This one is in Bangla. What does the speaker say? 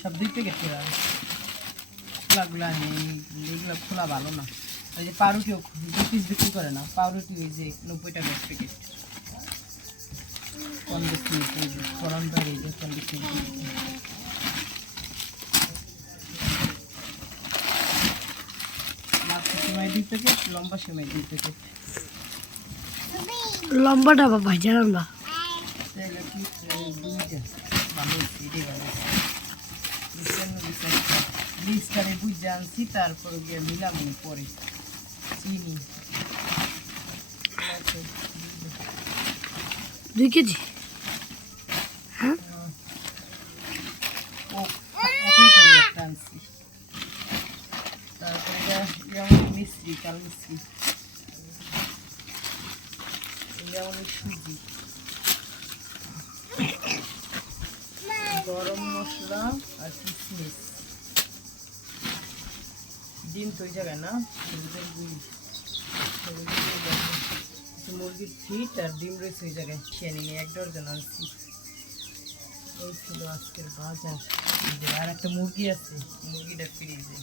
সব 2 প্যাকেট করে খোলাগুলো এগুলো খোলা ভালো না। ওই যে পাউরুটিও 2 পিস বিক্রি করে না, পাউরুটি ওই যে 90 টাকা প্যাকেট। গরম ধরে যে সেমাই 2 প্যাকেট, লম্বা সেমাই 2 প্যাকেট। লম্বাটা বাবা জানান না লিস্টারে বুঝে আনছি, তারপর গিয়ে মিলামিনি পরে চিনি 2 কেজি। হ্যাঁ আনছি। তারপরে মিশ্রি, কাল মিশ্রি, সুজি, গরম মশলা আর কিশমিশ, ডিম তো ওই জায়গায় না, মুরগির ফিট আর ডিম রয়েছে ওই জায়গায়, খেয়ে নিয়ে 1 ডজন আনছি। এই ছিল আজকের বাজার। আর একটা মুরগি আছে, মুরগিটা ফ্রিজে।